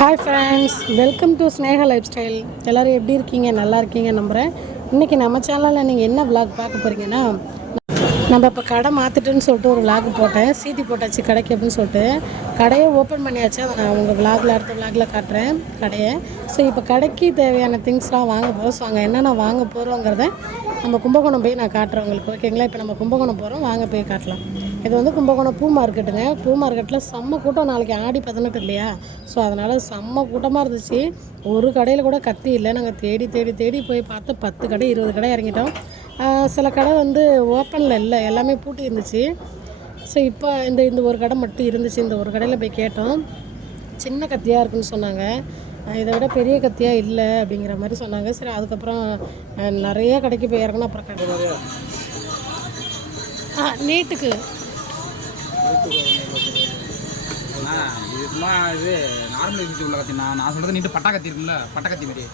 Hi friends, welcome to Sneha life style. எல்லோரும் எப்படி இருக்கீங்க? நல்லா இருக்கீங்க நம்புகிறேன். இன்றைக்கி நம்ம சேனலில் நீங்கள் என்ன விளாக் பார்க்க போகிறீங்கன்னா, நம்ம இப்போ கடை மாற்றிட்டுன்னு சொல்லிட்டு ஒரு விளாக் போட்டேன். சீட்டி போட்டாச்சு கடைக்கு அப்படின்னு சொல்லிட்டு. கடையை ஓப்பன் பண்ணியாச்சு. அதை நான் உங்கள் விளாகில் அடுத்த விளாகில் காட்டுறேன் கடையை. ஸோ இப்போ கடைக்கு தேவையான திங்ஸ்லாம் வாங்க போகிறோம். ஸோ அங்கே என்னென்ன வாங்க போகிறோங்கிறத நம்ம கும்பகோணம் போய் நான் காட்டுறேன் உங்களுக்கு. ஓகேங்களா? இப்போ நம்ம கும்பகோணம் போகிறோம், வாங்க போய் காட்டலாம். இது வந்து கும்பகோணம் பூ மார்க்கெட்டுங்க. பூ மார்க்கெட்டில் செம்ம கூட்டம். நாளைக்கு ஆடி 18 இல்லையா? ஸோ அதனால் செம்ம கூட்டமாக இருந்துச்சு. ஒரு கடையில் கூட கத்தி இல்லை. நாங்கள் தேடி தேடி தேடி போய் பார்த்து 10 கடை 20 கடை இறங்கிட்டோம். சில கடை வந்து ஓப்பனில் இல்லை, எல்லாமே பூட்டி இருந்துச்சு. ஸோ இப்போ இந்த ஒரு கடை மட்டும் இருந்துச்சு. இந்த ஒரு கடையில் போய் கேட்டோம். சின்ன கத்தியாக இருக்குதுன்னு சொன்னாங்க. இதை விட பெரிய கத்தியாக இல்லை அப்படிங்கிற மாதிரி சொன்னாங்க. சரி, அதுக்கப்புறம் நிறைய கடைக்கு போய் இறங்கினா அப்புறம் கடை நீட்டுக்கு இது நார்மல் யூஸ் உள்ள கத்தி. நான் சொல்கிறது நீட்டு பட்டா கத்தி இருக்குல்ல, பட்டா கத்தி மாதிரி.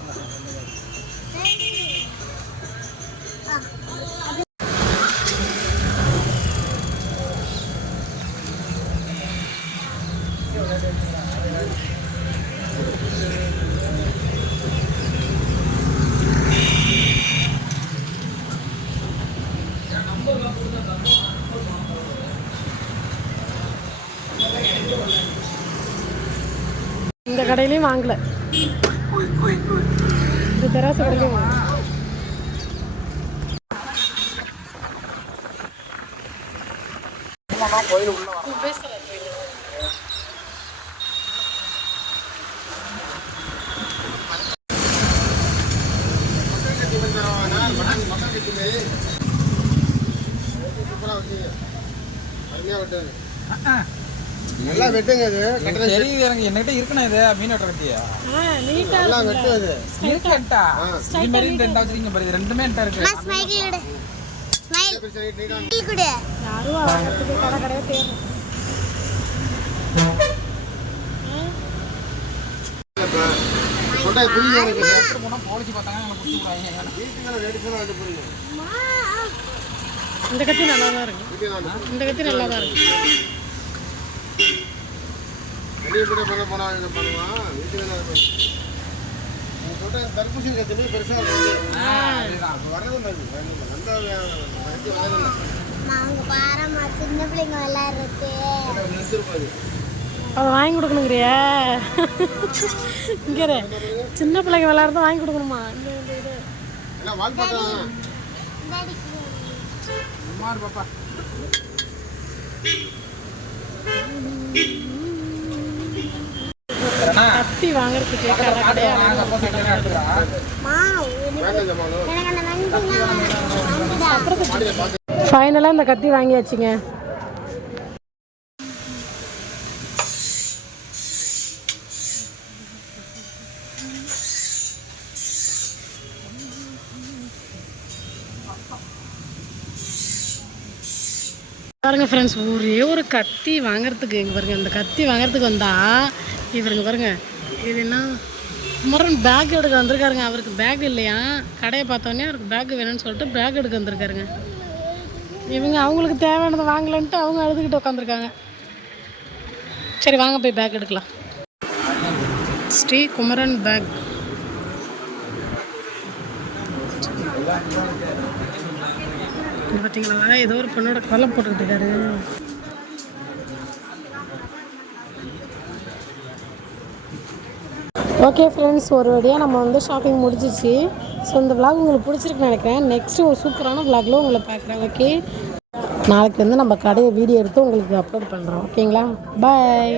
இந்த கடையிலையும் வாங்கலை, இந்த தெராசு கடையிலையும் வாங்கல. நல்லா வெட்டுங்க. இது தெரியுது எனக்கு, என்கிட்ட இருக்குண்ணா இது மீன் வெட்டுற கத்தியா. நல்லா வெட்டு. அது இருக்கேன்டா இது மாதிரி ரெண்டா வச்சிருக்கீங்க பாரு. இது ரெண்டுமே என்கிட்ட இருக்கு. இந்த கத்தி நல்லா தான் இருக்கு. இந்த கத்தி நல்லா தான் இருக்கு. தர்பூசணி கத்தி பெருசா அதை வாங்கி கொடுக்கணுங்கிறியா? இங்கே சின்ன பிள்ளைங்க விளையாடுறத வாங்கி கொடுக்கணுமா? கத்தி வாங்குறதுக்கு ஃபைனலாக இந்த கத்தி வாங்கியாச்சுங்க. பாருங்கள் ஃப்ரெண்ட்ஸ், ஒரே ஒரு கத்தி வாங்குறதுக்கு இங்கே பாருங்கள். இந்த கத்தி வாங்குறதுக்கு வந்தால் இவருங்க பாருங்கள், இது என்ன முரண் பேக் எடுக்க வந்திருக்காருங்க. அவருக்கு பேக் இல்லையா? கடையை பார்த்தோன்னே அவருக்கு பேக் வேணும்னு சொல்லிட்டு பேக் எடுக்க வந்திருக்காருங்க. இவங்க அவங்களுக்கு தேவையானதை வாங்கலன்ட்டு அவங்க அழுதுகிட்டு உட்காந்துருக்காங்க. சரி, வாங்க போய் பேக் எடுக்கலாம். ஸ்ரீ குமரன் பேக். பார்த்தீங்களா, ஏதோ ஒரு பொண்ணோட கொலை போட்டுக்கிட்டு இருக்காரு. ஓகே ஃப்ரெண்ட்ஸ், ஒரு வழியாக நம்ம வந்து ஷாப்பிங் முடிஞ்சிச்சு. ஸோ இந்த விளாக் உங்களுக்கு பிடிச்சிருக்குன்னு நினைக்கிறேன். நெக்ஸ்ட்டு ஒரு சூப்பரான விளாகில் உங்களை பார்க்குறேன். ஓகே, நாளைக்கு வந்து நம்ம கடையை வீடியோ எடுத்து உங்களுக்கு அப்லோட் பண்ணுறோம். ஓகேங்களா? பாய்.